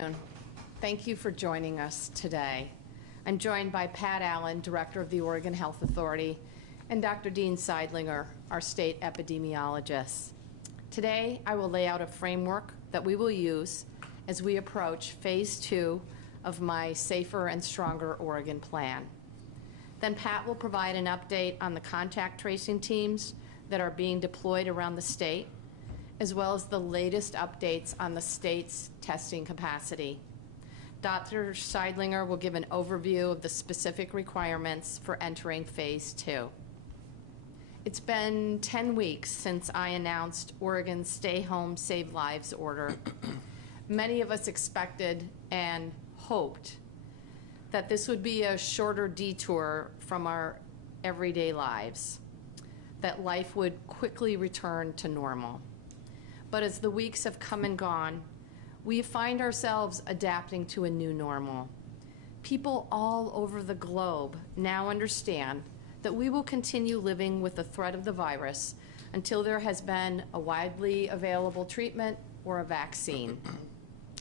afternoon. Thank you for joining us today. I'm joined by Pat Allen, Director of the Oregon Health Authority, and Dr. Dean Seidlinger, our state epidemiologist. Today, I will lay out a framework that we will use as we approach Phase 2 of my Safer and Stronger Oregon plan. Then Pat will provide an update on the contact tracing teams that are being deployed around the state, as well as the latest updates on the state's testing capacity. Dr. Seidlinger will give an overview of the specific requirements for entering Phase 2. It's been 10 weeks since I announced Oregon's Stay Home, Save Lives order. Many of us expected and hoped that this would be a shorter detour from our everyday lives, that life would quickly return to normal. But as the weeks have come and gone, we find ourselves adapting to a new normal. People all over the globe now understand that we will continue living with the threat of the virus until there has been a widely available treatment or a vaccine.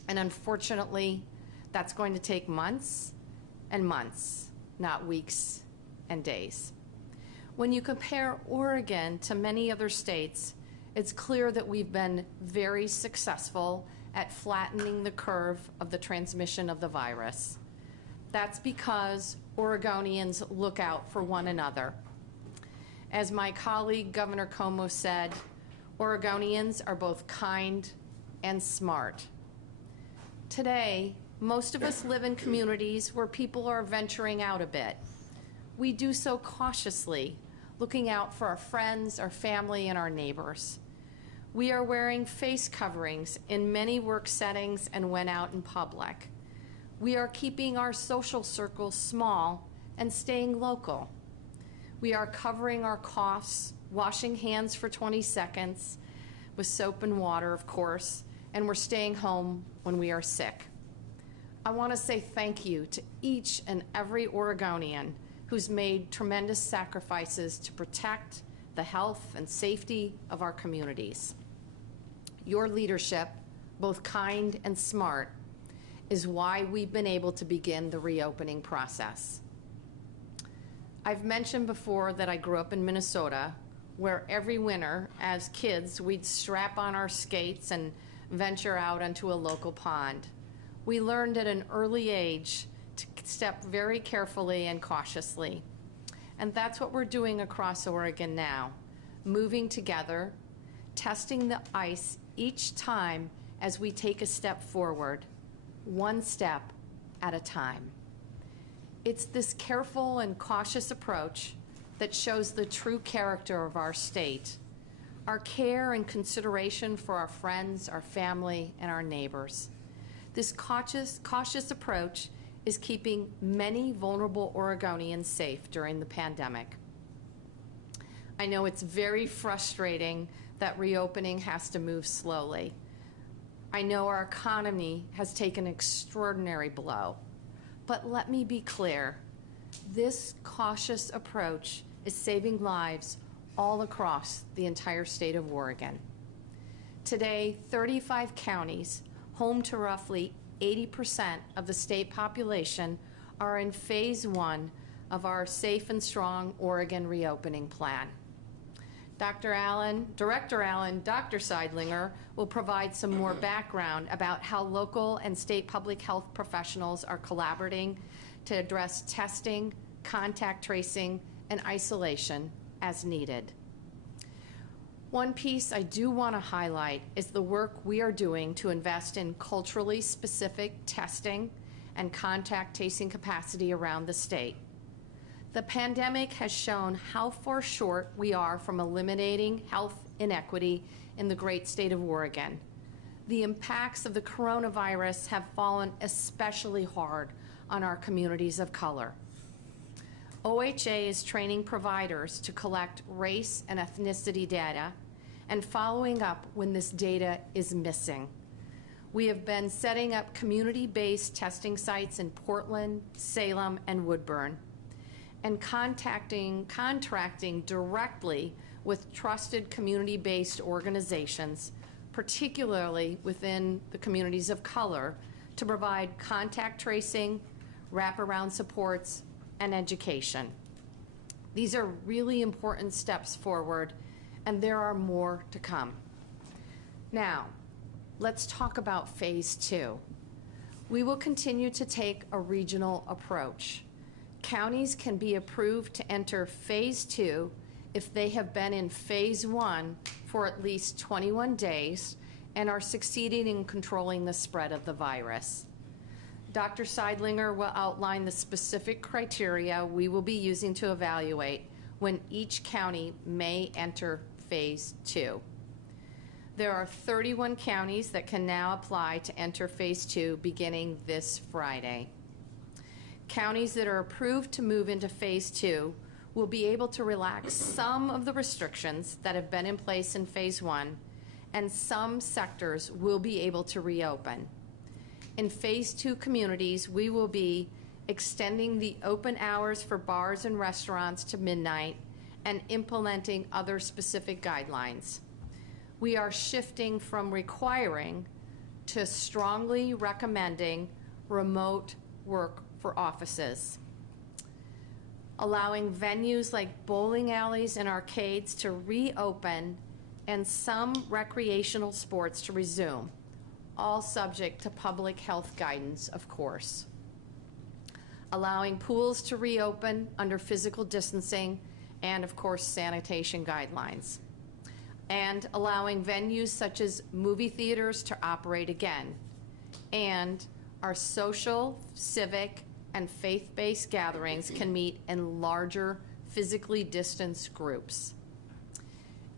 And unfortunately, that's going to take months and months, not weeks and days. When you compare Oregon to many other states, it's clear that we've been very successful at flattening the curve of the transmission of the virus. That's because Oregonians look out for one another. As my colleague Governor Como said, Oregonians are both kind and smart. Today, most of us live in communities where people are venturing out a bit. We do so cautiously, looking out for our friends, our family, and our neighbors. We are wearing face coverings in many work settings and when out in public. We are keeping our social circles small and staying local. We are covering our coughs, washing hands for 20 seconds with soap and water, of course, and we're staying home when we are sick. I want to say thank you to each and every Oregonian who's made tremendous sacrifices to protect the health and safety of our communities. Your leadership, both kind and smart, is why we've been able to begin the reopening process. I've mentioned before that I grew up in Minnesota, where every winter, as kids, we'd strap on our skates and venture out onto a local pond. We learned at an early age to step very carefully and cautiously. And that's what we're doing across Oregon now, moving together, testing the ice each time as we take a step forward, one step at a time. It's this careful and cautious approach that shows the true character of our state, our care and consideration for our friends, our family, and our neighbors. This cautious approach is keeping many vulnerable Oregonians safe during the pandemic. I know it's very frustrating that reopening has to move slowly. I know our economy has taken an extraordinary blow. But let me be clear, this cautious approach is saving lives all across the entire state of Oregon. Today, 35 counties, home to roughly 80% of the state population, are in Phase 1 of our Safe and Strong Oregon reopening plan. Director Allen, Dr. Seidlinger will provide some more background about how local and state public health professionals are collaborating to address testing, contact tracing, and isolation as needed. One piece I do want to highlight is the work we are doing to invest in culturally specific testing and contact tracing capacity around the state. The pandemic has shown how far short we are from eliminating health inequity in the great state of Oregon. The impacts of the coronavirus have fallen especially hard on our communities of color. OHA is training providers to collect race and ethnicity data and following up when this data is missing. We have been setting up community-based testing sites in Portland, Salem, and Woodburn, and contracting directly with trusted community-based organizations, particularly within the communities of color, to provide contact tracing, wraparound supports, and education. These are really important steps forward, and there are more to come. Now, let's talk about phase 2. We will continue to take a regional approach. Counties can be approved to enter phase 2 if they have been in phase 1 for at least 21 days and are succeeding in controlling the spread of the virus. Dr. Seidlinger will outline the specific criteria we will be using to evaluate when each county may enter phase 2. There are 31 counties that can now apply to enter phase 2 beginning this Friday. Counties that are approved to move into phase 2 will be able to relax some of the restrictions that have been in place in phase 1, and some sectors will be able to reopen. In phase 2 communities, we will be extending the open hours for bars and restaurants to midnight and implementing other specific guidelines. We are shifting from requiring to strongly recommending remote work for offices, allowing venues like bowling alleys and arcades to reopen and some recreational sports to resume, all subject to public health guidance, of course. Allowing pools to reopen under physical distancing and, of course, sanitation guidelines. And allowing venues such as movie theaters to operate again. And our social, civic, and faith-based gatherings can meet in larger, physically distanced groups.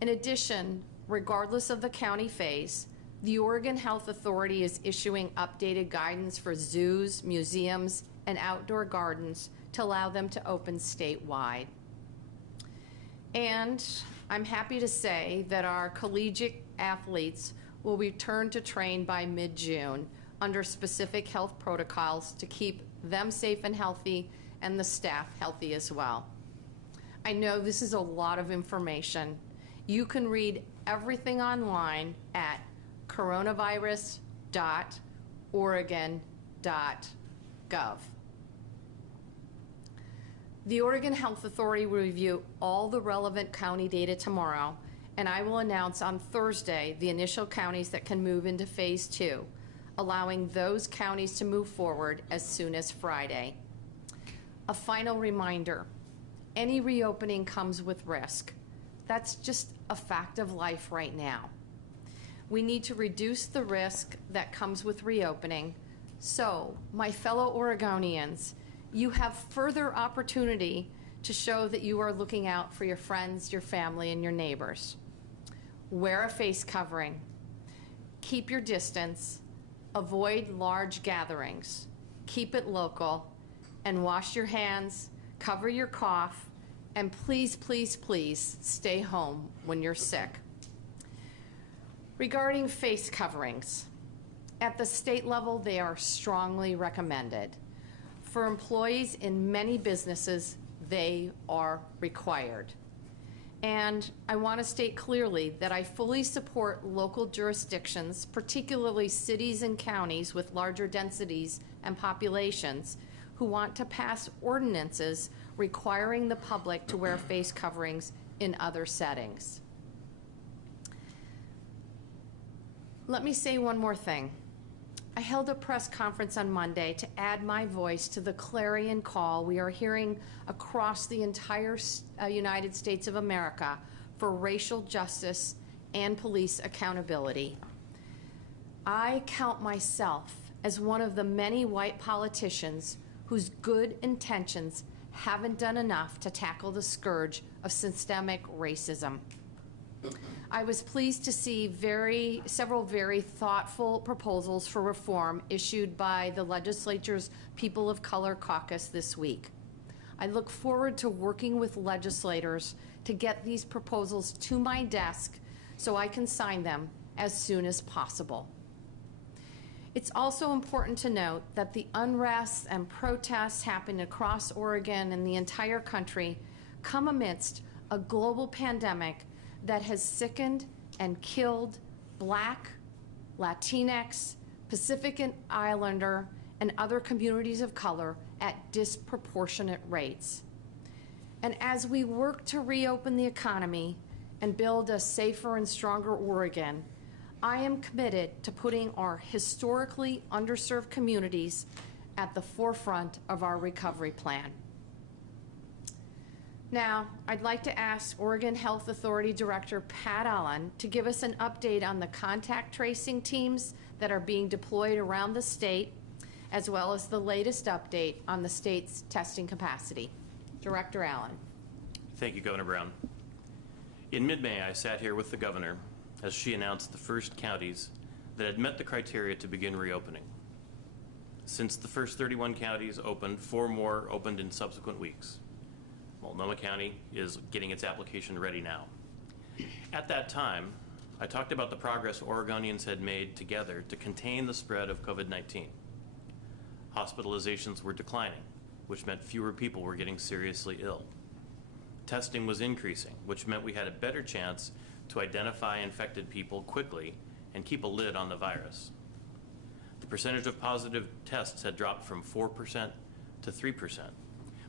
In addition, regardless of the county phase, the Oregon Health Authority is issuing updated guidance for zoos, museums, and outdoor gardens to allow them to open statewide. And I'm happy to say that our collegiate athletes will return to train by mid-June under specific health protocols to keep them safe and healthy and the staff healthy as well. I know this is a lot of information. You can read everything online at coronavirus.oregon.gov. The Oregon Health Authority will review all the relevant county data tomorrow, and I will announce on Thursday the initial counties that can move into phase 2, allowing those counties to move forward as soon as Friday. A final reminder, any reopening comes with risk. That's just a fact of life right now. We need to reduce the risk that comes with reopening. So, my fellow Oregonians, you have further opportunity to show that you are looking out for your friends, your family, and your neighbors. Wear a face covering. Keep your distance. Avoid large gatherings. Keep it local. And wash your hands, cover your cough, and please, please, please stay home when you're sick. Regarding face coverings, at the state level, they are strongly recommended. For employees in many businesses, they are required. And I want to state clearly that I fully support local jurisdictions, particularly cities and counties with larger densities and populations, who want to pass ordinances requiring the public to wear face coverings in other settings. Let me say one more thing. I held a press conference on Monday to add my voice to the clarion call we are hearing across the entire United States of America for racial justice and police accountability. I count myself as one of the many white politicians whose good intentions haven't done enough to tackle the scourge of systemic racism. I was pleased to see several very thoughtful proposals for reform issued by the legislature's People of Color Caucus this week. I look forward to working with legislators to get these proposals to my desk so I can sign them as soon as possible. It's also important to note that the unrest and protests happening across Oregon and the entire country come amidst a global pandemic that has sickened and killed Black, Latinx, Pacific and Islander, and other communities of color at disproportionate rates. And as we work to reopen the economy and build a safer and stronger Oregon, I am committed to putting our historically underserved communities at the forefront of our recovery plan. Now, I'd like to ask Oregon Health Authority Director Pat Allen to give us an update on the contact tracing teams that are being deployed around the state, as well as the latest update on the state's testing capacity. Director Allen. Thank you, Governor Brown. In mid-May, I sat here with the governor as she announced the first counties that had met the criteria to begin reopening. Since the first 31 counties opened, 4 more opened in subsequent weeks. Multnomah County is getting its application ready now. At that time, I talked about the progress Oregonians had made together to contain the spread of COVID-19. Hospitalizations were declining, which meant fewer people were getting seriously ill. Testing was increasing, which meant we had a better chance to identify infected people quickly and keep a lid on the virus. The percentage of positive tests had dropped from 4% to 3%.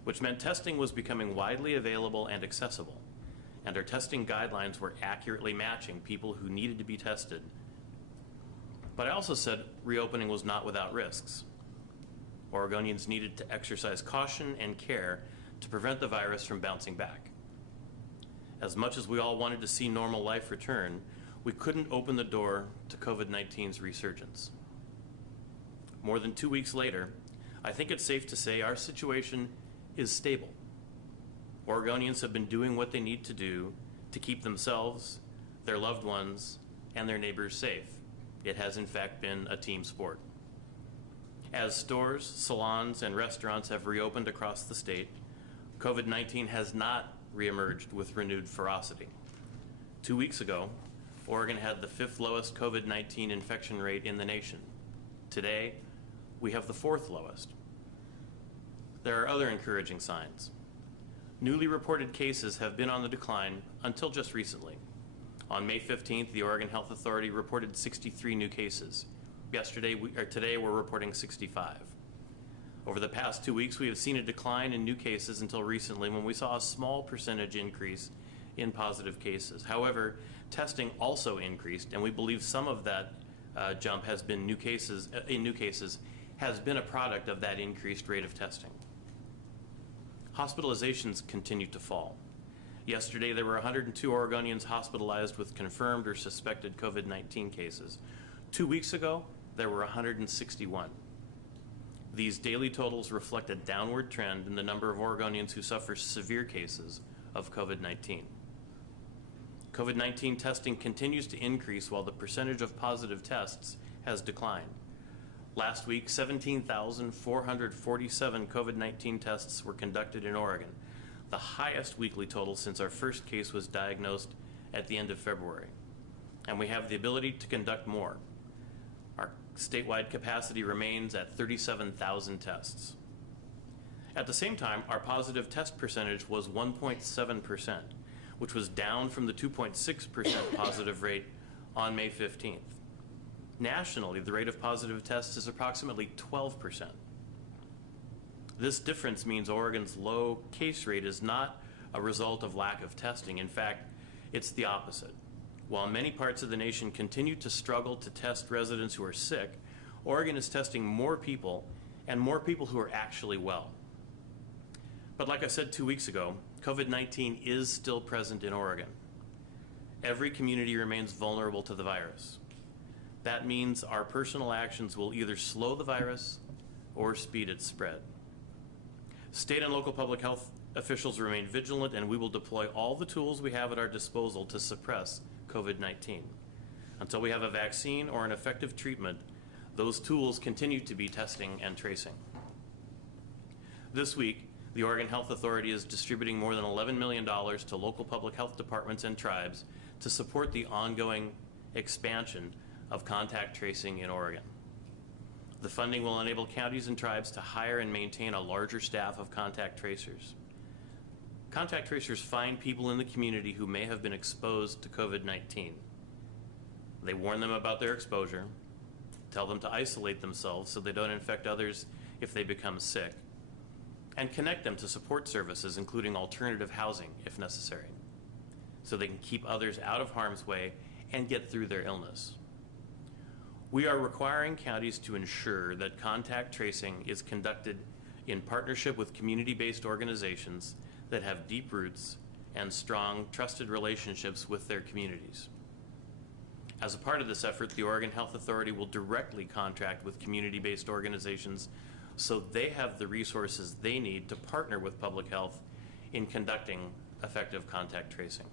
Which meant testing was becoming widely available and accessible, and our testing guidelines were accurately matching people who needed to be tested. But I also said reopening was not without risks. Oregonians needed to exercise caution and care to prevent the virus from bouncing back. As much as we all wanted to see normal life return, we couldn't open the door to COVID-19's resurgence. More than 2 weeks later, I think it's safe to say our situation is stable. Oregonians have been doing what they need to do to keep themselves, their loved ones, and their neighbors safe. It has in fact been a team sport. As stores, salons, and restaurants have reopened across the state, COVID-19 has not reemerged with renewed ferocity. 2 weeks ago, Oregon had the 5th lowest COVID-19 infection rate in the nation. Today, we have the 4th lowest. There are other encouraging signs. Newly reported cases have been on the decline until just recently. On May 15th, the Oregon Health Authority reported 63 new cases. Today we're reporting 65. Over the past 2 weeks, we have seen a decline in new cases until recently when we saw a small percentage increase in positive cases. However, testing also increased, and we believe some of that jump has been new cases has been a product of that increased rate of testing. Hospitalizations continue to fall. Yesterday, there were 102 Oregonians hospitalized with confirmed or suspected COVID-19 cases. 2 weeks ago, there were 161. These daily totals reflect a downward trend in the number of Oregonians who suffer severe cases of COVID-19. COVID-19 testing continues to increase while the percentage of positive tests has declined. Last week, 17,447 COVID-19 tests were conducted in Oregon, the highest weekly total since our first case was diagnosed at the end of February. And we have the ability to conduct more. Our statewide capacity remains at 37,000 tests. At the same time, our positive test percentage was 1.7%, which was down from the 2.6% positive rate on May 15th. Nationally, the rate of positive tests is approximately 12%. This difference means Oregon's low case rate is not a result of lack of testing. In fact, it's the opposite. While many parts of the nation continue to struggle to test residents who are sick, Oregon is testing more people and more people who are actually well. But like I said 2 weeks ago, COVID-19 is still present in Oregon. Every community remains vulnerable to the virus. That means our personal actions will either slow the virus or speed its spread. State and local public health officials remain vigilant, and we will deploy all the tools we have at our disposal to suppress COVID-19. Until we have a vaccine or an effective treatment, those tools continue to be testing and tracing. This week, the Oregon Health Authority is distributing more than $11 million to local public health departments and tribes to support the ongoing expansion of contact tracing in Oregon. The funding will enable counties and tribes to hire and maintain a larger staff of contact tracers. Contact tracers find people in the community who may have been exposed to COVID-19. They warn them about their exposure, tell them to isolate themselves so they don't infect others if they become sick, and connect them to support services, including alternative housing if necessary, so they can keep others out of harm's way and get through their illness. We are requiring counties to ensure that contact tracing is conducted in partnership with community-based organizations that have deep roots and strong, trusted relationships with their communities. As a part of this effort, the Oregon Health Authority will directly contract with community-based organizations so they have the resources they need to partner with public health in conducting effective contact tracing.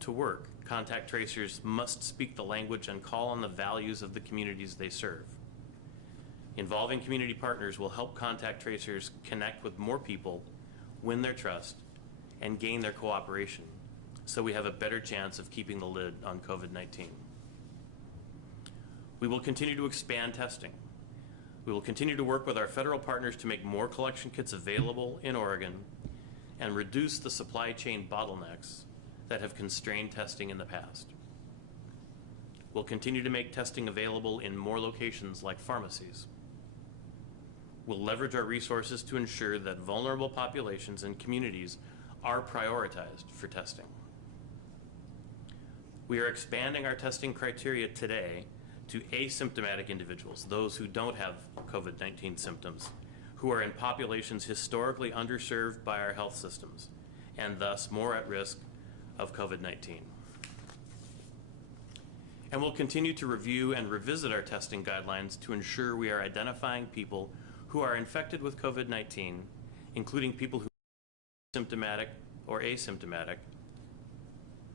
To work, contact tracers must speak the language and call on the values of the communities they serve. Involving community partners will help contact tracers connect with more people, win their trust, and gain their cooperation, so we have a better chance of keeping the lid on COVID-19. We will continue to expand testing. We will continue to work with our federal partners to make more collection kits available in Oregon and reduce the supply chain bottlenecks that have constrained testing in the past. We'll continue to make testing available in more locations like pharmacies. We'll leverage our resources to ensure that vulnerable populations and communities are prioritized for testing. We are expanding our testing criteria today to asymptomatic individuals, those who don't have COVID-19 symptoms, who are in populations historically underserved by our health systems, and thus more at risk of COVID-19. And we'll continue to review and revisit our testing guidelines to ensure we are identifying people who are infected with COVID-19, including people who are symptomatic or asymptomatic,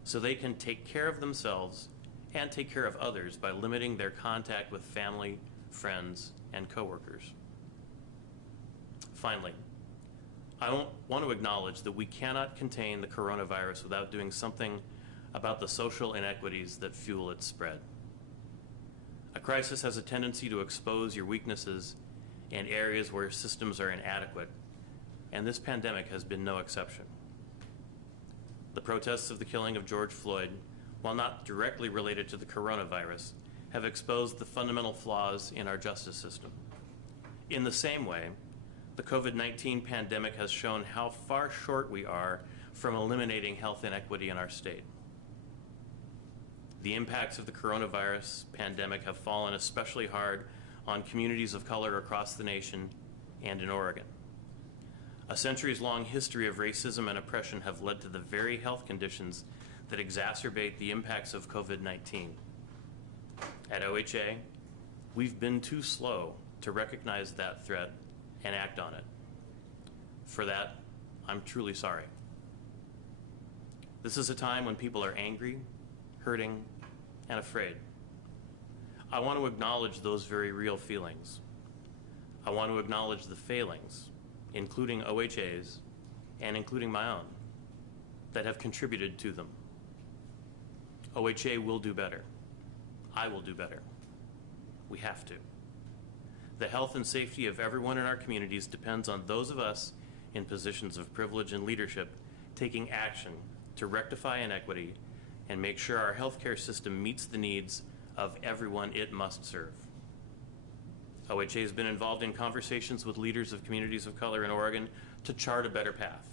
so they can take care of themselves and take care of others by limiting their contact with family, friends, and coworkers. Finally, I want to acknowledge that we cannot contain the coronavirus without doing something about the social inequities that fuel its spread. A crisis has a tendency to expose your weaknesses and areas where systems are inadequate, and this pandemic has been no exception. The protests of the killing of George Floyd, while not directly related to the coronavirus, have exposed the fundamental flaws in our justice system. In the same way, the COVID-19 pandemic has shown how far short we are from eliminating health inequity in our state. The impacts of the coronavirus pandemic have fallen especially hard on communities of color across the nation and in Oregon. A centuries-long history of racism and oppression have led to the very health conditions that exacerbate the impacts of COVID-19. At OHA, we've been too slow to recognize that threat and act on it. For that, I'm truly sorry. This is a time when people are angry, hurting, and afraid. I want to acknowledge those very real feelings. I want to acknowledge the failings, including OHA's and including my own, that have contributed to them. OHA will do better. I will do better. We have to. The health and safety of everyone in our communities depends on those of us in positions of privilege and leadership taking action to rectify inequity and make sure our healthcare system meets the needs of everyone it must serve. OHA has been involved in conversations with leaders of communities of color in Oregon to chart a better path.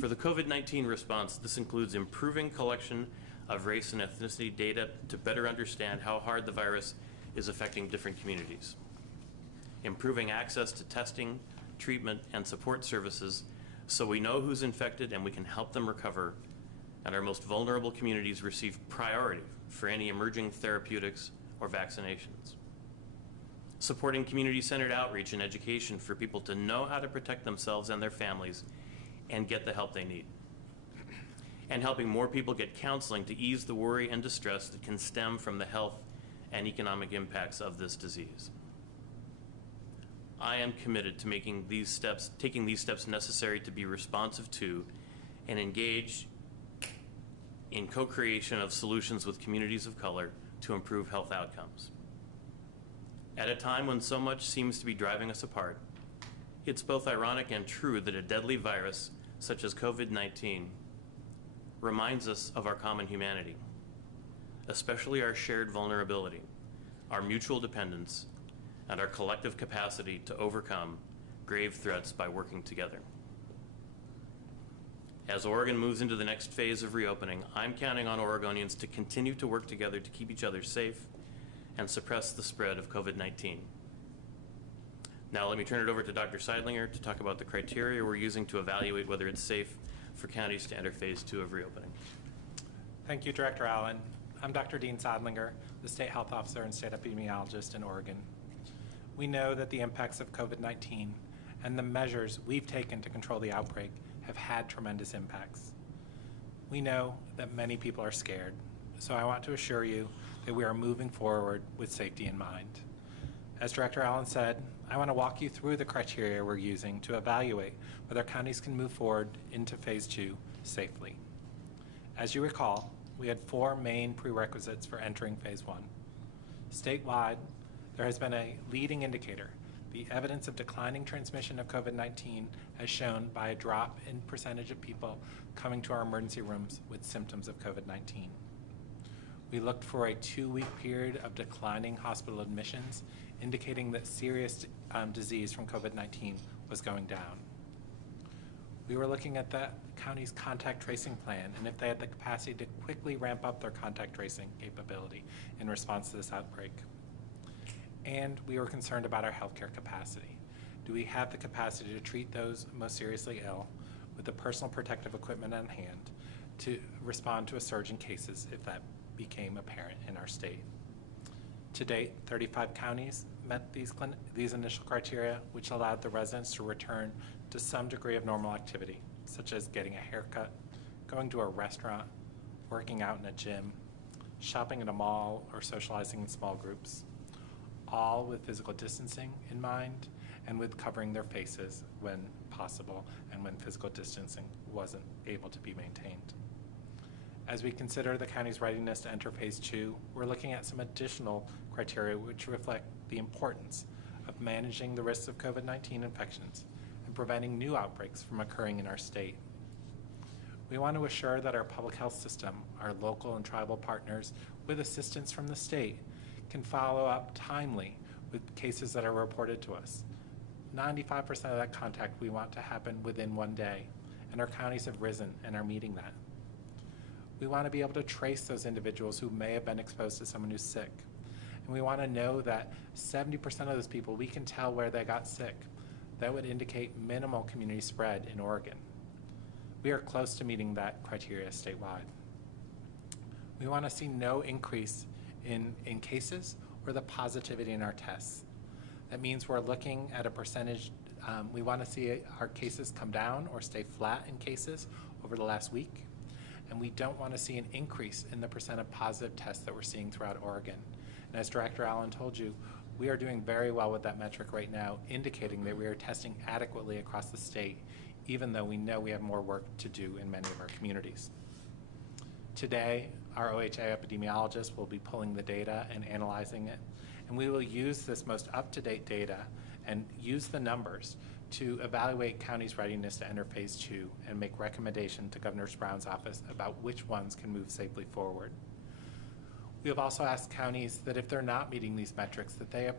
For the COVID-19 response, this includes improving collection of race and ethnicity data to better understand how hard the virus is affecting different communities, improving access to testing, treatment, and support services so we know who's infected and we can help them recover, and our most vulnerable communities receive priority for any emerging therapeutics or vaccinations. Supporting community-centered outreach and education for people to know how to protect themselves and their families and get the help they need. And helping more people get counseling to ease the worry and distress that can stem from the health and economic impacts of this disease. I am committed to taking these steps necessary to be responsive to and engage in co-creation of solutions with communities of color to improve health outcomes. At a time when so much seems to be driving us apart, it's both ironic and true that a deadly virus such as COVID-19 reminds us of our common humanity, especially our shared vulnerability, our mutual dependence, and our collective capacity to overcome grave threats by working together. As Oregon moves into the next phase of reopening, I'm counting on Oregonians to continue to work together to keep each other safe and suppress the spread of COVID-19. Now let me turn it over to Dr. Seidlinger to talk about the criteria we're using to evaluate whether it's safe for counties to enter phase 2 of reopening. Thank you, Director Allen. I'm Dr. Dean Seidlinger, the State Health Officer and State Epidemiologist in Oregon. We know that the impacts of COVID-19 and the measures we've taken to control the outbreak have had tremendous impacts. We know that many people are scared, so I want to assure you that we are moving forward with safety in mind. As Director Allen said, I want to walk you through the criteria we're using to evaluate whether counties can move forward into phase 2 safely. As you recall, we had 4 main prerequisites for entering phase 1. Statewide, there has been a leading indicator, the evidence of declining transmission of COVID-19 as shown by a drop in percentage of people coming to our emergency rooms with symptoms of COVID-19. We looked for a 2-week period of declining hospital admissions, indicating that serious disease from COVID-19 was going down. We were looking at the county's contact tracing plan and if they had the capacity to quickly ramp up their contact tracing capability in response to this outbreak. And we were concerned about our healthcare capacity. Do we have the capacity to treat those most seriously ill with the personal protective equipment on hand to respond to a surge in cases if that became apparent in our state? To date, 35 counties met these initial criteria, which allowed the residents to return to some degree of normal activity, such as getting a haircut, going to a restaurant, working out in a gym, shopping in a mall, or socializing in small groups, all with physical distancing in mind and with covering their faces when possible and when physical distancing wasn't able to be maintained. As we consider the county's readiness to enter phase 2, we're looking at some additional criteria which reflect the importance of managing the risks of COVID-19 infections and preventing new outbreaks from occurring in our state. We want to assure that our public health system, our local and tribal partners, with assistance from the state, can follow up timely with cases that are reported to us. 95% of that contact we want to happen within 1 day, and our counties have risen and are meeting that. We want to be able to trace those individuals who may have been exposed to someone who's sick. And we want to know that 70% of those people, we can tell where they got sick. That would indicate minimal community spread in Oregon. We are close to meeting that criteria statewide. We want to see no increase in cases or the positivity in our tests. That means we're looking at a percentage, we want to see our cases come down or stay flat in cases over the last week. And we don't want to see an increase in the percent of positive tests that we're seeing throughout Oregon. And as Director Allen told you, we are doing very well with that metric right now, indicating that we are testing adequately across the state, even though we know we have more work to do in many of our communities. Today, our OHA epidemiologists will be pulling the data and analyzing it, and we will use this most up-to-date data and use the numbers to evaluate counties' readiness to enter phase 2 and make recommendation to Governor Brown's office about which ones can move safely forward. We have also asked counties that if they're not meeting these metrics, that they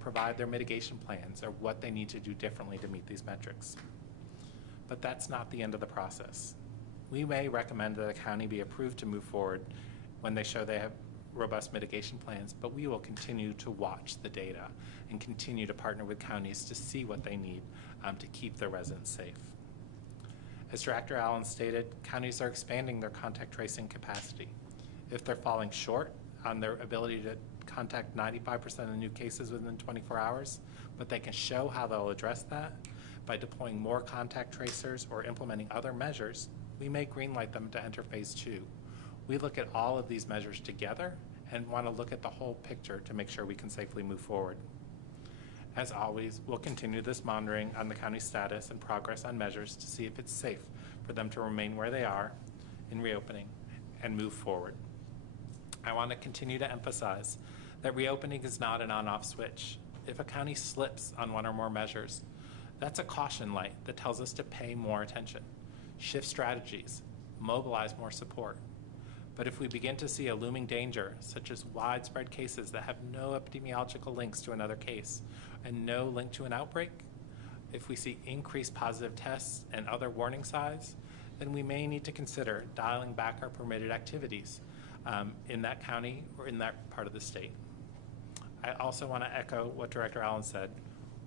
provide their mitigation plans or what they need to do differently to meet these metrics. But that's not the end of the process. We may recommend that a county be approved to move forward when they show they have robust mitigation plans, but we will continue to watch the data and continue to partner with counties to see what they need to keep their residents safe. As Director Allen stated, counties are expanding their contact tracing capacity. If they're falling short on their ability to contact 95% of the new cases within 24 hours, but they can show how they'll address that by deploying more contact tracers or implementing other measures, we may greenlight them to enter phase 2. We look at all of these measures together and want to look at the whole picture to make sure we can safely move forward. As always, we'll continue this monitoring on the county's status and progress on measures to see if it's safe for them to remain where they are in reopening and move forward. I want to continue to emphasize that reopening is not an on-off switch. If a county slips on one or more measures, that's a caution light that tells us to pay more attention, shift strategies, mobilize more support. But if we begin to see a looming danger, such as widespread cases that have no epidemiological links to another case and no link to an outbreak, if we see increased positive tests and other warning signs, then we may need to consider dialing back our permitted activities in that county or in that part of the state. I also want to echo what Director Allen said.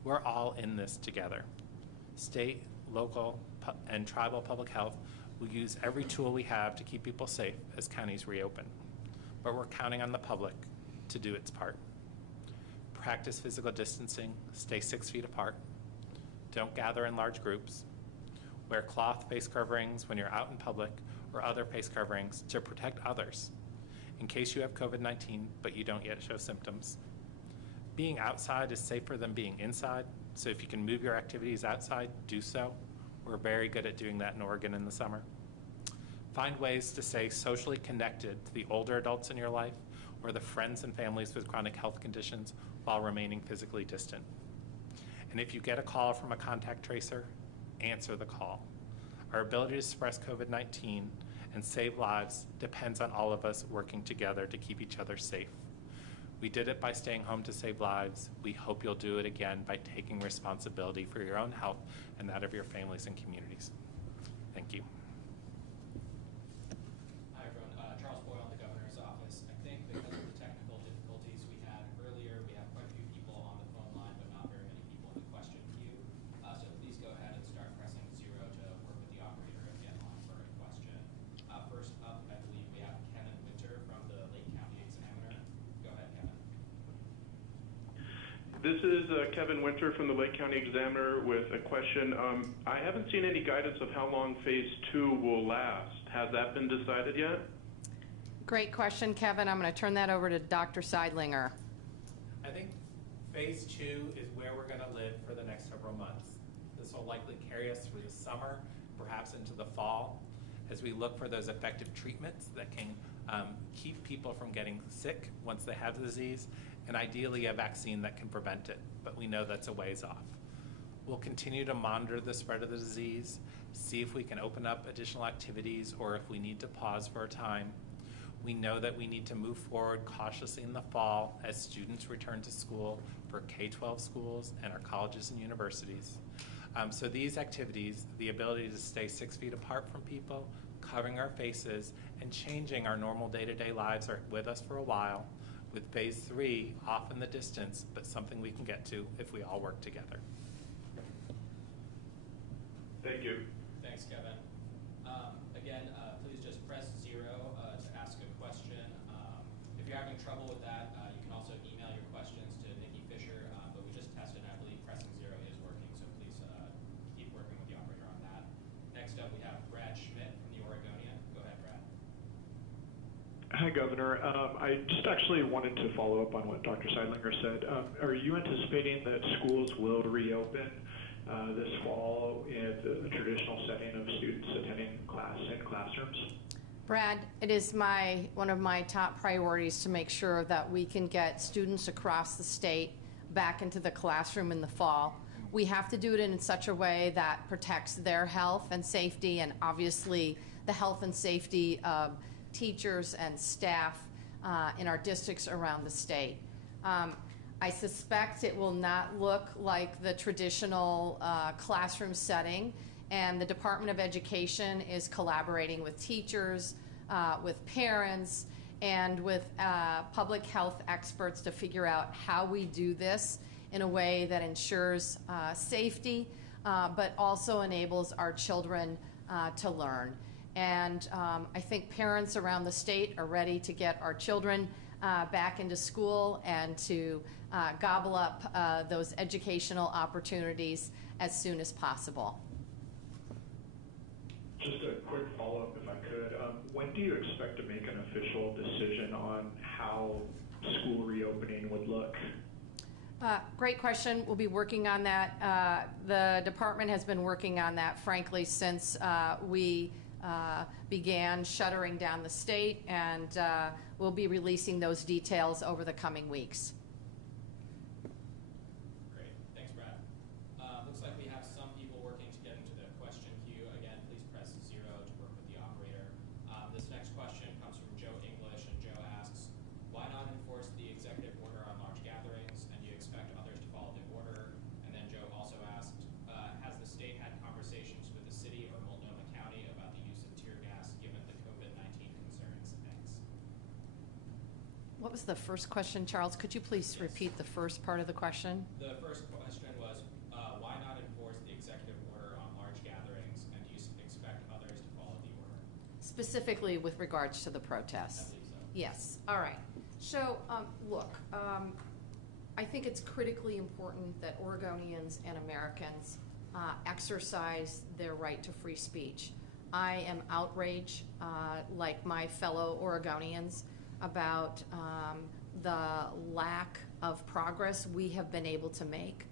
We're all in this together. State, local, and tribal public health will use every tool we have to keep people safe as counties reopen. But we're counting on the public to do its part. Practice physical distancing, stay 6 feet apart. Don't gather in large groups. Wear cloth face coverings when you're out in public or other face coverings to protect others in case you have COVID-19 but you don't yet show symptoms. Being outside is safer than being inside, so if you can move your activities outside, do so. We're very good at doing that in Oregon in the summer. Find ways to stay socially connected to the older adults in your life or the friends and families with chronic health conditions while remaining physically distant. And if you get a call from a contact tracer, answer the call. Our ability to suppress COVID-19 and save lives depends on all of us working together to keep each other safe. We did it by staying home to save lives. We hope you'll do it again by taking responsibility for your own health and that of your families and communities. Thank you. Hi everyone, Charles Boyle in the Governor's Office. I think because of the technical difficulties we had earlier, we have quite a few people on the phone line, but not very many people in the question queue. So please go ahead and start pressing 0 to work with the operator and get on for a question. First up, I believe we have Kevin Winter from the Lake County Examiner. Go ahead, Kevin. This is Kevin Winter from the Lake County Examiner with a question. I haven't seen any guidance of how long phase 2 will last. Has that been decided yet? Great question, Kevin. I'm going to turn that over to Dr. Seidlinger. I think phase 2 is where we're going to live for the next several months. This will likely carry us through the summer, perhaps into the fall, as we look for those effective treatments that can keep people from getting sick once they have the disease, and ideally a vaccine that can prevent it, but we know that's a ways off. We'll continue to monitor the spread of the disease, see if we can open up additional activities or if we need to pause for a time. We know that we need to move forward cautiously in the fall as students return to school for K-12 schools and our colleges and universities. So these activities, the ability to stay 6 feet apart from people, covering our faces, and changing our normal day-to-day lives are with us for a while, with phase 3 off in the distance, but something we can get to if we all work together. Thank you. Thanks, Kevin. Again, please just press 0 to ask a question. If you're having trouble with that, you can also email your questions to Nikki Fisher, but we just tested and I believe pressing 0 is working, so please keep working with the operator on that. Next up, we have Brad Schmidt from the Oregonian. Go ahead, Brad. Hi, Governor. I just actually wanted to follow up on what Dr. Seidlinger said. Are you anticipating that schools will reopen this fall in the traditional setting of students attending class in classrooms? Brad, it is one of my top priorities to make sure that we can get students across the state back into the classroom in the fall. We have to do it in such a way that protects their health and safety, and obviously the health and safety of teachers and staff in our districts around the state. I suspect it will not look like the traditional classroom setting, and the Department of Education is collaborating with teachers, with parents, and with public health experts to figure out how we do this in a way that ensures safety, but also enables our children to learn. And I think parents around the state are ready to get our children back into school and to gobble up those educational opportunities as soon as possible. Just a quick follow-up, if I could. When do you expect to make an official decision on how school reopening would look? Great question. We'll be working on that. The department has been working on that, frankly, since we began shuttering down the state, and we'll be releasing those details over the coming weeks. Great. Thanks, Brad. Looks like we have some people working to get into the question queue. Again, please press 0 to work with the operator. This next question comes from Joe what was the first question, Charles? Could you please repeat the first part of the question? The first question was, why not enforce the executive order on large gatherings, and do you expect others to follow the order? Specifically with regards to the protests? I believe so. Yes, all right. So, look, I think it's critically important that Oregonians and Americans exercise their right to free speech. I am outraged, like my fellow Oregonians, about the lack of progress we have been able to make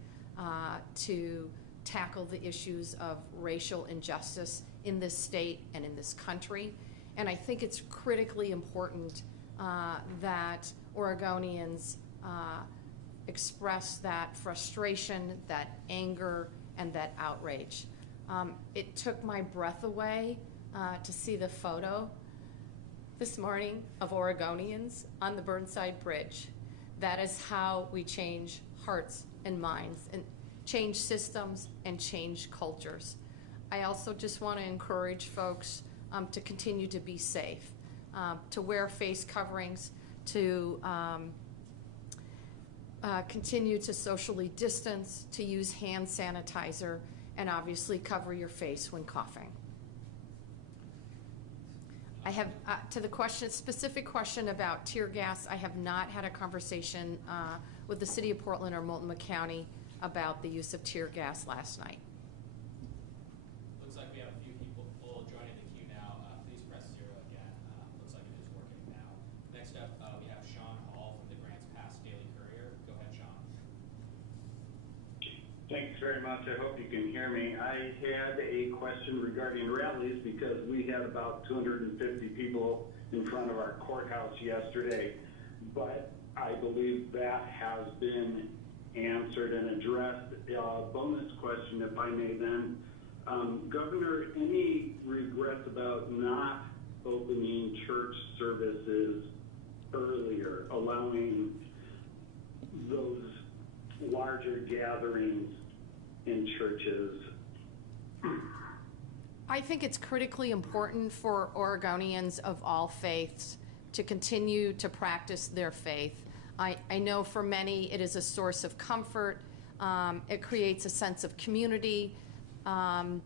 to tackle the issues of racial injustice in this state and in this country. And I think it's critically important that Oregonians express that frustration, that anger, and that outrage. It took my breath away to see the photo this morning of Oregonians on the Burnside Bridge. That is how we change hearts and minds, and change systems and change cultures. I also just want to encourage folks to continue to be safe, to wear face coverings, to continue to socially distance, to use hand sanitizer, and obviously cover your face when coughing. I have, to the question, specific question about tear gas, I have not had a conversation with the City of Portland or Multnomah County about the use of tear gas last night. Looks like we have a few people joining the queue now. Please press 0 again. Looks like it is working now. Next up, we have Sean Hall from the Grants Pass Daily Courier. Go ahead, Sean. Thanks very much. I hope you can hear me. I had a question regarding rallies because we had about 250 people in front of our courthouse yesterday, but I believe that has been answered and addressed. Bonus question, if I may then. Governor, any regrets about not opening church services earlier, allowing those larger gatherings in churches? I think it's critically important for Oregonians of all faiths to continue to practice their faith. I know for many it is a source of comfort, it creates a sense of community, and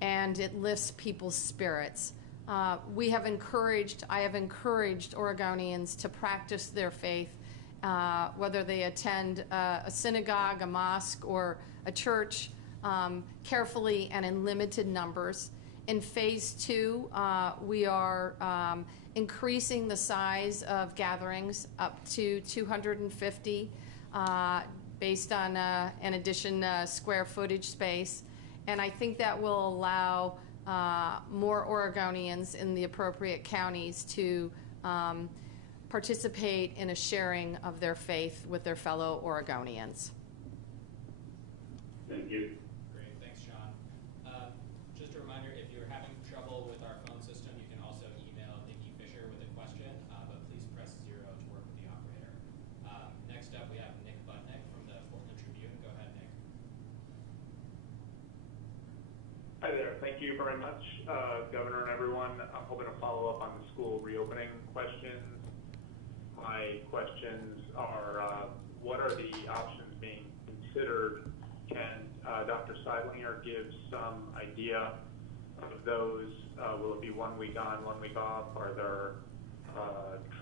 it lifts people's spirits. I have encouraged Oregonians to practice their faith, whether they attend a synagogue, a mosque, or a church, carefully and in limited numbers. In phase 2, we are increasing the size of gatherings up to 250 based on an addition square footage space. And I think that will allow more Oregonians in the appropriate counties to participate in a sharing of their faith with their fellow Oregonians. Thank you. Great, thanks, Sean. Just a reminder, if you're having trouble with our phone system, you can also email Nikki Fisher with a question, but please press 0 to work with the operator. Next up, we have Nick Butnick from the Portland Tribune. Go ahead, Nick. Hi there. Thank you very much, Governor and everyone. I'm hoping to follow up on the school reopening questions. My questions are, what are the options being considered? Can Dr. Seidlinger give some idea of those? Will it be 1 week on, 1 week off? Are there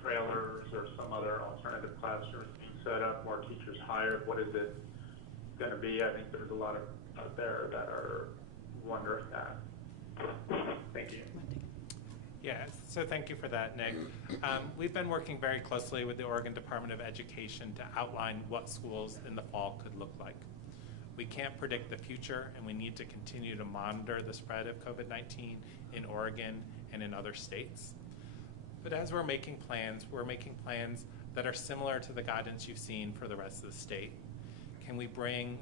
trailers or some other alternative classrooms being set up, more teachers hired? What is it going to be? I think there's a lot of out there that are wondering that. Thank you. Yeah, so thank you for that, Nick. We've been working very closely with the Oregon Department of Education to outline what schools in the fall could look like. We can't predict the future, and we need to continue to monitor the spread of COVID-19 in Oregon and in other states. But as we're making plans that are similar to the guidance you've seen for the rest of the state. Can we bring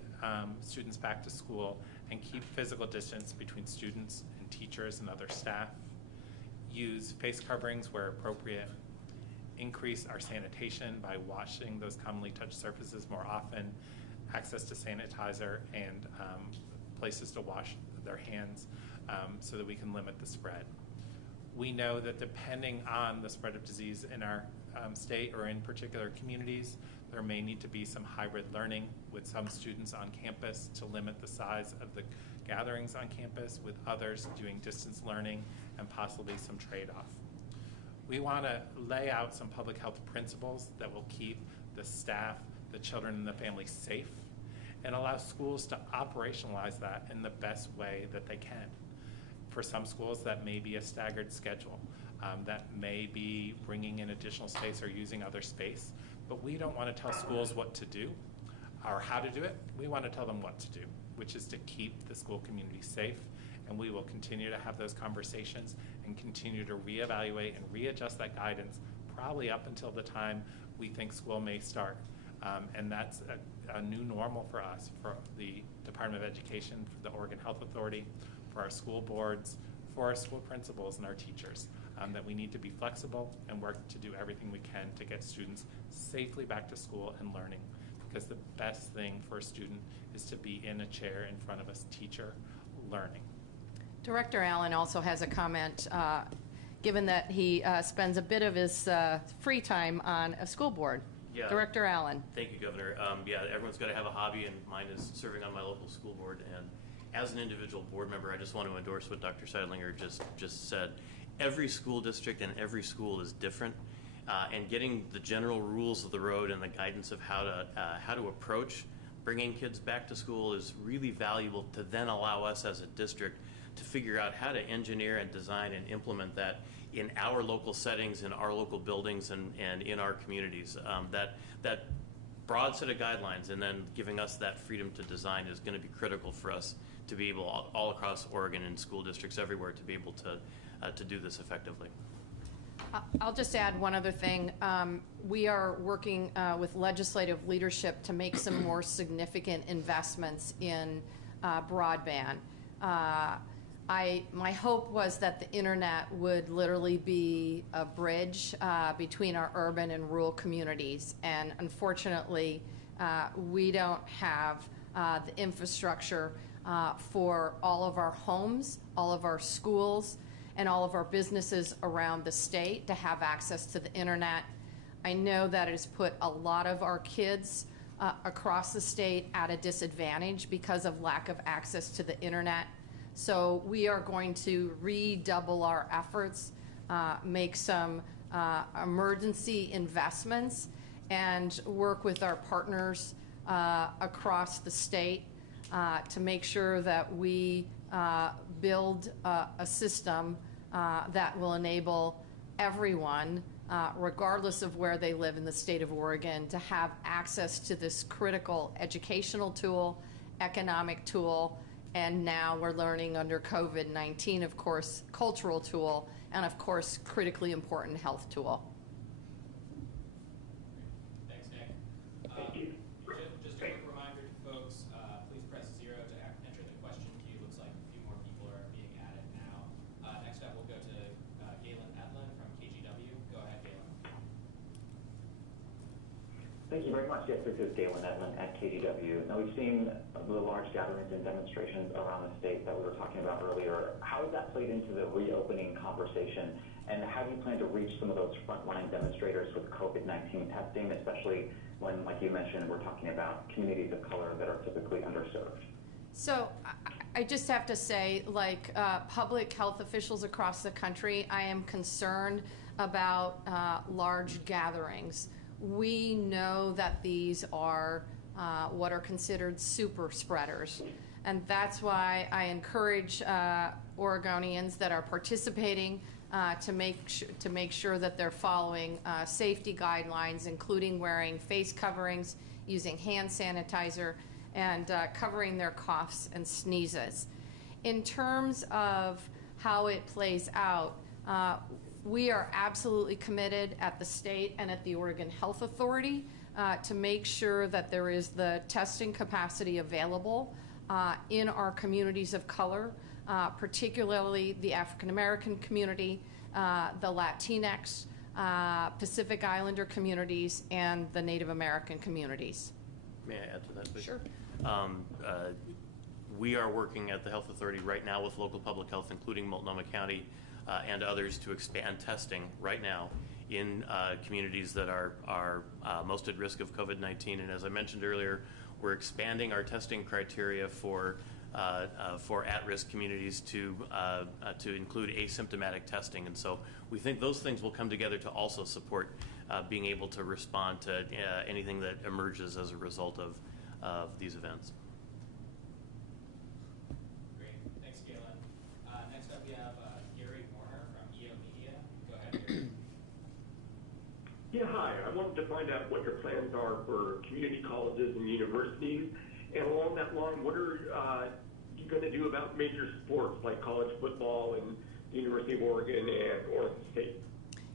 students back to school and keep physical distance between students and teachers and other staff? Use face coverings where appropriate, increase our sanitation by washing those commonly touched surfaces more often, access to sanitizer and places to wash their hands so that we can limit the spread. We know that depending on the spread of disease in our state or in particular communities, there may need to be some hybrid learning with some students on campus to limit the size of the gatherings on campus, with others doing distance learning and possibly some trade-off. We want to lay out some public health principles that will keep the staff, the children, and the families safe, and allow schools to operationalize that in the best way that they can. For some schools, that may be a staggered schedule. That may be bringing in additional space or using other space. But we don't want to tell schools what to do or how to do it. We want to tell them what to do, which is to keep the school community safe. And we will continue to have those conversations and continue to reevaluate and readjust that guidance probably up until the time we think school may start. And that's a new normal for us, for the Department of Education, for the Oregon Health Authority, for our school boards, for our school principals and our teachers, that we need to be flexible and work to do everything we can to get students safely back to school and learning. Because the best thing for a student is to be in a chair in front of a teacher learning. Director Allen also has a comment, given that he spends a bit of his free time on a school board. Yeah. Director Allen. Thank you, Governor. Yeah, everyone's got to have a hobby, and mine is serving on my local school board. And as an individual board member, I just want to endorse what Dr. Seidlinger just said. Every school district and every school is different, and getting the general rules of the road and the guidance of how to approach bringing kids back to school is really valuable to then allow us as a district to figure out how to engineer and design and implement that in our local settings, in our local buildings, and in our communities. That broad set of guidelines and then giving us that freedom to design is going to be critical for us to be able, all across Oregon and school districts everywhere, to be able to do this effectively. I'll just add one other thing. We are working with legislative leadership to make some more significant investments in broadband. My hope was that the internet would literally be a bridge between our urban and rural communities, and unfortunately we don't have the infrastructure for all of our homes, all of our schools, and all of our businesses around the state to have access to the internet. I know that it has put a lot of our kids across the state at a disadvantage because of lack of access to the internet. So we are going to redouble our efforts, make some emergency investments, and work with our partners across the state to make sure that we build a system that will enable everyone, regardless of where they live in the state of Oregon, to have access to this critical educational tool, economic tool, and now we're learning under COVID-19, of course, cultural tool, and of course, critically important health tool. Thanks, Nick. Thank you. Just a quick reminder to folks, please press 0 to enter the question queue. Looks like a few more people are being added now. Next up, we'll go to Galen Edlin from KGW. Go ahead, Galen. Thank you very much. Yes, this is Galen Edlin at KGW. Now, we've seen the large gatherings and demonstrations around the state that we were talking about earlier. How has that played into the reopening conversation, and how do you plan to reach some of those frontline demonstrators with COVID-19 testing, especially when, like you mentioned, we're talking about communities of color that are typically underserved? So I just have to say, like public health officials across the country, I am concerned about large gatherings. We know that these are what are considered super spreaders. And that's why I encourage Oregonians that are participating to make sure that they're following safety guidelines, including wearing face coverings, using hand sanitizer, and covering their coughs and sneezes. In terms of how it plays out, we are absolutely committed at the state and at the Oregon Health Authority to make sure that there is the testing capacity available in our communities of color, particularly the African American community, the Latinx, Pacific Islander communities, and the Native American communities. May I add to that, please? Sure. We are working at the Health Authority right now with local public health, including Multnomah County and others, to expand testing right now in communities that are most at risk of COVID-19. And as I mentioned earlier, we're expanding our testing criteria for at-risk communities to include asymptomatic testing. And so we think those things will come together to also support being able to respond to anything that emerges as a result of these events. Great. Thanks, Galen. Next up, we have Gary Warner from EO Media. Go ahead, Gary. Yeah, hi. I wanted to find out what your plans are for community colleges and universities. And along that line, what are you going to do about major sports like college football and the University of Oregon and Oregon State?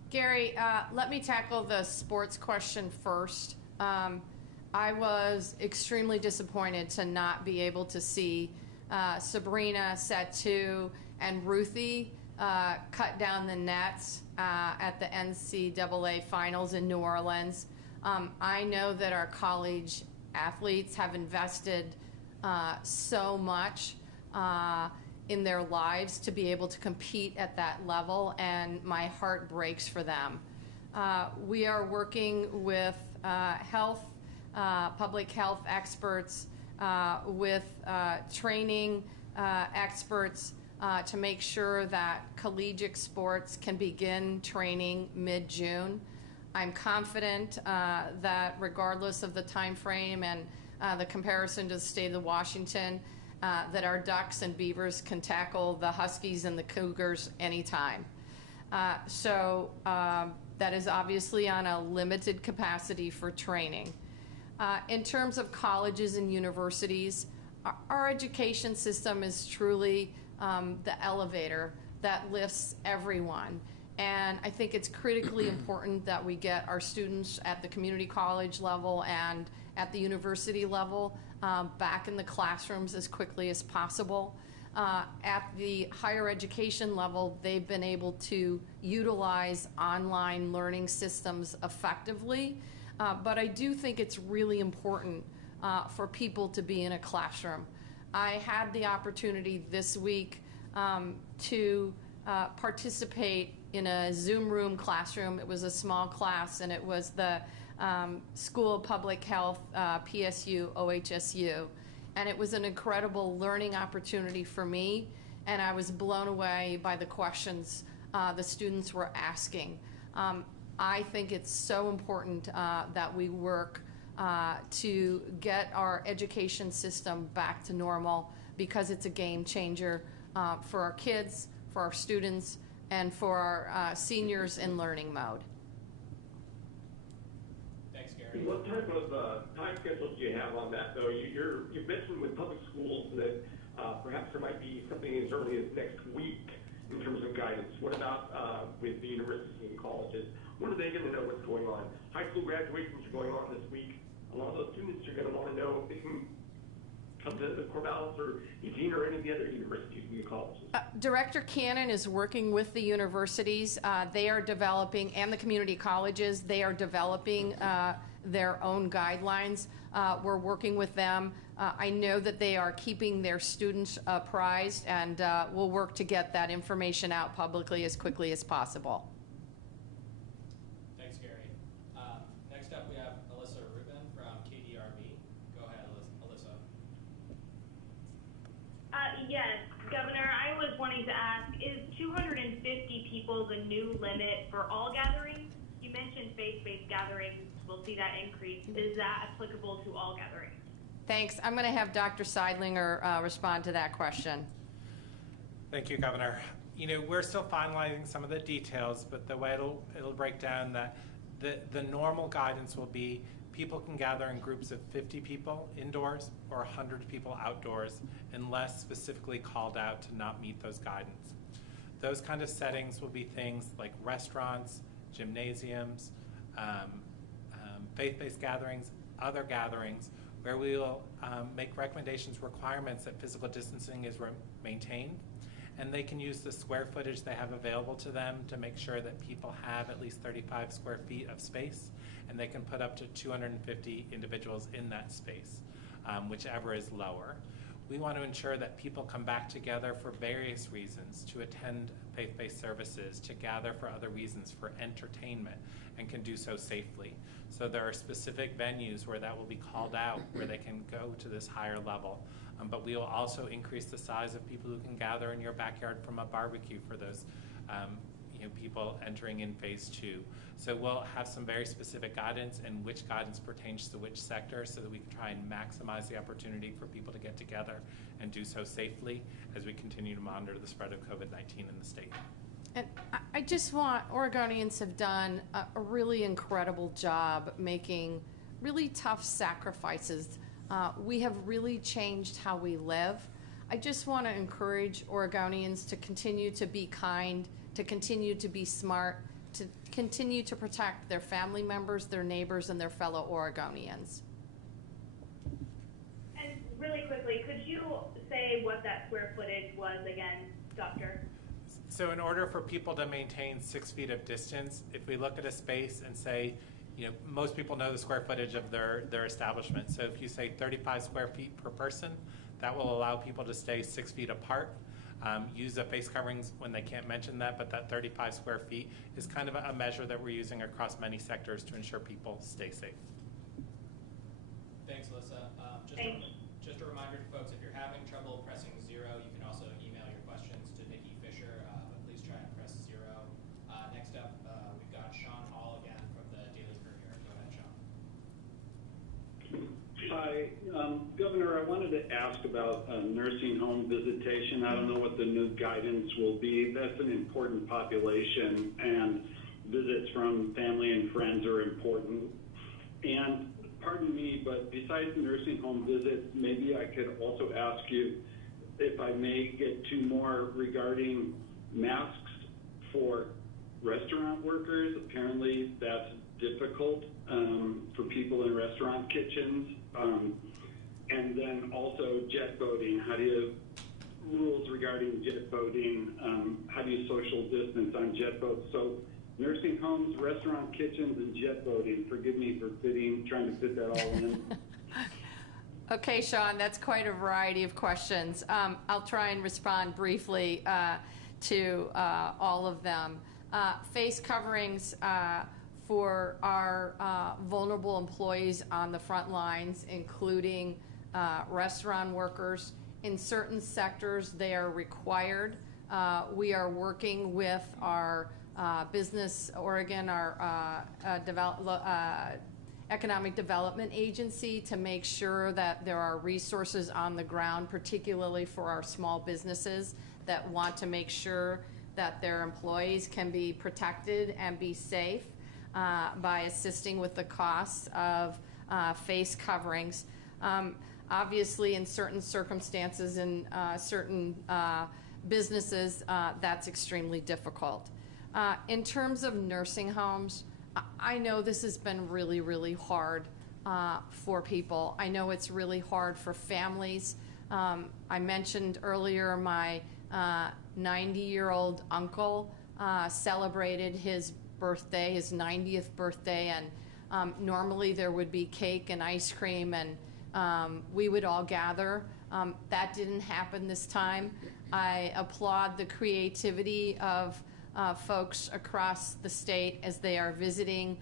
Gary, let me tackle the sports question first. I was extremely disappointed to not be able to see Sabrina, Satu, and Ruthie cut down the nets at the NCAA finals in New Orleans. I know that our college athletes have invested so much in their lives to be able to compete at that level, and my heart breaks for them. We are working with public health experts, with training experts to make sure that collegiate sports can begin training mid-June. I'm confident that regardless of the time frame and the comparison to the state of Washington, that our Ducks and Beavers can tackle the Huskies and the Cougars anytime. So that is obviously on a limited capacity for training. In terms of colleges and universities, our education system is truly the elevator that lifts everyone. And I think it's critically important that we get our students at the community college level and at the university level back in the classrooms as quickly as possible. At the higher education level, they've been able to utilize online learning systems effectively. But I do think it's really important for people to be in a classroom. I had the opportunity this week to participate in a Zoom room classroom. It was a small class, and it was the School of Public Health, PSU, OHSU. And it was an incredible learning opportunity for me, and I was blown away by the questions the students were asking. I think it's so important that we work to get our education system back to normal, because it's a game changer for our kids, for our students, and for our seniors in learning mode. Thanks, Gary. What type of time schedule do you have on that, though? You mentioned with public schools that perhaps there might be something as early as next week in terms of guidance. What about with the universities and colleges? When are they going to know what's going on? High school graduations are going on this week. A lot of those students are going to want to know if they can come to the Corvallis or Eugene or any of the other universities and colleges. Director Cannon is working with the universities. They are developing, and the community colleges, they are developing their own guidelines. We're working with them. I know that they are keeping their students apprised, and we'll work to get that information out publicly as quickly as possible. Thanks, Gary. Next up, we have Alyssa Rubin from KDRB. Go ahead, Alyssa. Yes, Governor, I was wanting to ask, is 250 people the new limit for all gatherings? You mentioned faith-based gatherings. We'll see that increase. Is that applicable to all gatherings? Thanks. I'm going to have Dr. Seidlinger respond to that question. Thank you, Governor. You know, we're still finalizing some of the details, but the way it'll break down that the normal guidance will be people can gather in groups of 50 people indoors or 100 people outdoors unless specifically called out to not meet those guidance. Those kind of settings will be things like restaurants, gymnasiums, faith-based gatherings, other gatherings, where we will make recommendations, requirements that physical distancing is maintained, and they can use the square footage they have available to them to make sure that people have at least 35 square feet of space, and they can put up to 250 individuals in that space, whichever is lower. We want to ensure that people come back together for various reasons, to attend faith-based services, to gather for other reasons, for entertainment, and can do so safely. So there are specific venues where that will be called out, where they can go to this higher level. But we will also increase the size of people who can gather in your backyard from a barbecue for those people entering in phase 2. So we'll have some very specific guidance and which guidance pertains to which sector so that we can try and maximize the opportunity for people to get together and do so safely as we continue to monitor the spread of COVID-19 in the state. And I just want, Oregonians have done a really incredible job making really tough sacrifices. We have really changed how we live. I just want to encourage Oregonians to continue to be kind, to continue to be smart, to continue to protect their family members, their neighbors, and their fellow Oregonians. And really quickly, could you say what that square footage was again, Doctor? So in order for people to maintain 6 feet of distance, if we look at a space and say, most people know the square footage of their establishment. So if you say 35 square feet per person, that will allow people to stay 6 feet apart. Use the face coverings when they can't mention that, but that 35 square feet is kind of a measure that we're using across many sectors to ensure people stay safe. Thanks, Alyssa. Just a reminder to folks, if you're having trouble pressing 0, you can also email your questions to Nikki Fisher, but please try and press 0. Next up, we've got Sean Hall again from the Daily Courier. Go ahead, Sean. Hi, Governor, I wanted to ask about nursing home visitation. I don't know what the new guidance will be. That's an important population, and visits from family and friends are important. And pardon me, but besides nursing home visits, maybe I could also ask you if I may get 2 more regarding masks for restaurant workers. Apparently that's difficult for people in restaurant kitchens. And then also jet boating. How do you, rules regarding jet boating, how do you social distance on jet boats? So nursing homes, restaurant kitchens, and jet boating. Forgive me for trying to fit that all in. Okay, Sean, that's quite a variety of questions. I'll try and respond briefly to all of them. Face coverings for our vulnerable employees on the front lines, including restaurant workers. In certain sectors, they are required. We are working with our Business Oregon, our Economic Development Agency, to make sure that there are resources on the ground, particularly for our small businesses that want to make sure that their employees can be protected and be safe by assisting with the costs of face coverings. Obviously, in certain circumstances and certain businesses, that's extremely difficult. In terms of nursing homes, I know this has been really, really hard for people. I know it's really hard for families. I mentioned earlier my 90-year-old uncle celebrated his birthday, his 90th birthday, and normally there would be cake and ice cream, and we would all gather. That didn't happen this time. I applaud the creativity of folks across the state as they are visiting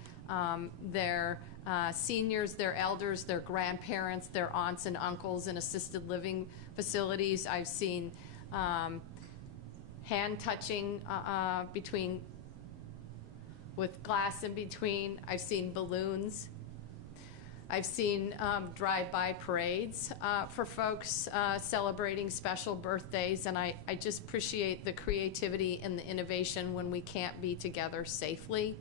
their seniors, their elders, their grandparents, their aunts and uncles in assisted living facilities. I've seen hand touching with glass in between. I've seen balloons. I've seen drive-by parades for folks celebrating special birthdays, and I just appreciate the creativity and the innovation when we can't be together safely.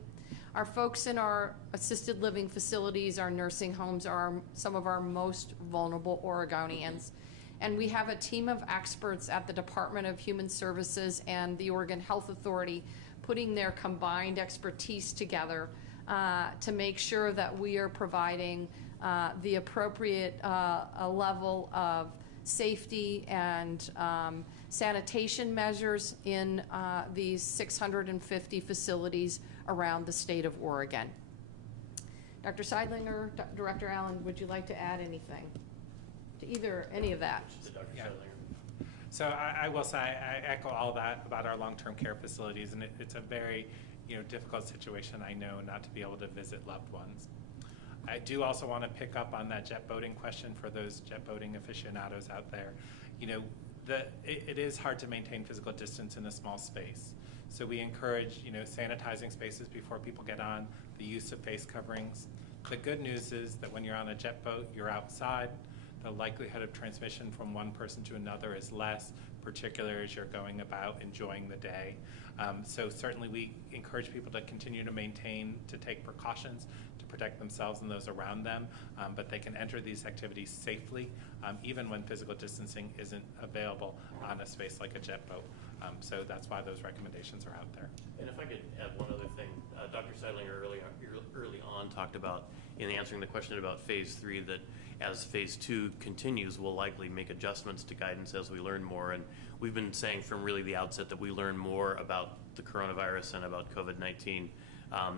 Our folks in our assisted living facilities, our nursing homes, are some of our most vulnerable Oregonians. And we have a team of experts at the Department of Human Services and the Oregon Health Authority putting their combined expertise together to make sure that we are providing the appropriate level of safety and sanitation measures in these 650 facilities around the state of Oregon. Dr. Seidlinger, Director Allen, would you like to add anything? to either, any of that. To Dr. Yeah. Scheidlinger. So I will say, I echo all that about our long-term care facilities, and it's a very, difficult situation, I know, not to be able to visit loved ones. I do also want to pick up on that jet boating question for those jet boating aficionados out there. It is hard to maintain physical distance in a small space. So we encourage, sanitizing spaces before people get on, the use of face coverings. The good news is that when you're on a jet boat, you're outside. The likelihood of transmission from one person to another is less, particularly as you're going about enjoying the day. So certainly we encourage people to continue to take precautions to protect themselves and those around them, but they can enter these activities safely, even when physical distancing isn't available on a space like a jet boat. So that's why those recommendations are out there. And if I could add one other thing, Dr. Seidlinger early on talked about, in answering the question about phase 3, that as phase 2 continues, we'll likely make adjustments to guidance as we learn more. And we've been saying from really the outset that we learn more about the coronavirus and about COVID-19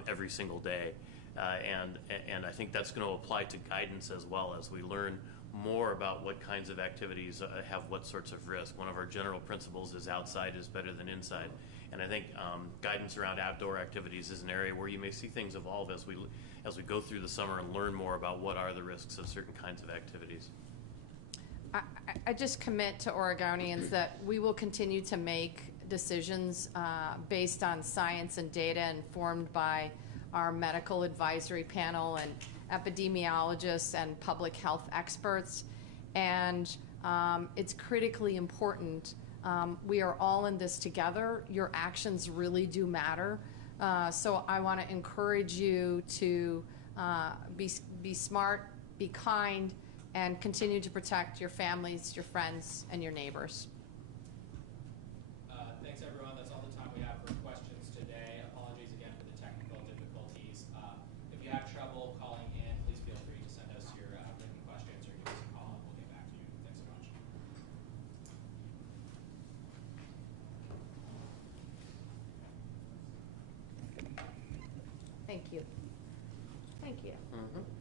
every single day. And I think that's going to apply to guidance as well, as we learn more about what kinds of activities have what sorts of risk. One of our general principles is outside is better than inside. And I think guidance around outdoor activities is an area where you may see things evolve as we go through the summer and learn more about what are the risks of certain kinds of activities. I just commit to Oregonians that we will continue to make decisions based on science and data informed by our medical advisory panel and epidemiologists and public health experts. And it's critically important. We are all in this together. Your actions really do matter. So I want to encourage you to be smart, be kind, and continue to protect your families, your friends, and your neighbors. Thanks, everyone. That's all the time we have for questions today. Apologies again for the technical difficulties. If you have trouble calling in, please feel free to send us your written questions or give us a call, and we'll get back to you. Thanks so much. Thank you.